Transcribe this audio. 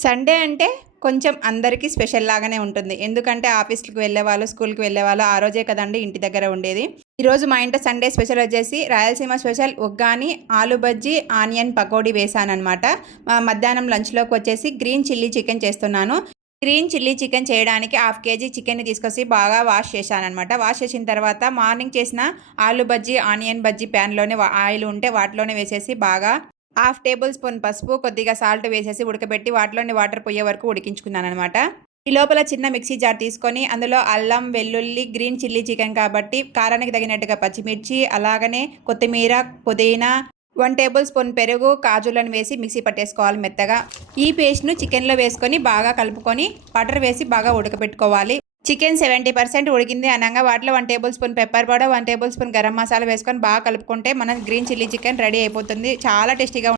Sunday అంటే కొంచెం అందరికీ స్పెషల్ లాగానే ఉంటుంది. ఎందుకంటే ఆఫీస్‌కి వెళ్ళేవాళ్ళు, స్కూల్‌కి వెళ్ళేవాళ్ళు ఆ రోజే కదండీ ఇంటి దగ్గర ఉండేది. ఈరోజు మా ఇంట్లో సండే స్పెషల్ వచ్చేసి రాయలసీమ స్పెషల్ ఉగ్గాని, ఆలు బజ్జీ, ఆనియన్ పకోడీ వేశాననమాట. మధ్యాహ్నం లంచ్‌లోకి వచ్చేసి గ్రీన్ చిల్లీ చికెన్ చేస్తున్నాను. గ్రీన్ చిల్లీ చికెన్ చేయడానికి హాఫ్ కేజీ చికెన్‌ని తీసుకొచ్చి బాగా వాష్ చేశాననమాట. వాష్ చేసిన తర్వాత మార్నింగ్ చేసిన ఆలు బజ్జీ, ఆనియన్ బజ్జీ ప్యాన్‌లోనే ఆయిల్ ఉంటే వాటిలోనే వేసేసి బాగా హాఫ్ టేబుల్ స్పూన్ పసుపు, కొద్దిగా సాల్ట్ వేసేసి ఉడకబెట్టి వాటిలోని వాటర్ పోయే వరకు ఉడికించుకున్నాననమాట. ఈ లోపల చిన్న మిక్సీ జార్ తీసుకొని అందులో అల్లం, వెల్లుల్లి, గ్రీన్ చిల్లీ చికెన్ కాబట్టి కారానికి తగినట్టుగా పచ్చిమిర్చి, అలాగనే కొత్తిమీర, పుదీనా, 1 టేబుల్ స్పూన్ పెరుగు, కాజులను వేసి మిక్సీ పట్టేసుకోవాలి మెత్తగా. ఈ పేస్ట్‌ను చికెన్‌లో వేసుకొని బాగా కలుపుకొని వాటర్ వేసి బాగా ఉడకబెట్టుకోవాలి. చికెన్ 70% ఉడికింది అనంగా వాటిలో 1 table spoon pepper powder, 1 table spoon garam masala వేసుకొని బాగా కలుపుకుంటే మన గ్రీన్ చిల్లీ చికెన్ రెడీ అయిపోతుంది. చాలా టేస్టీగా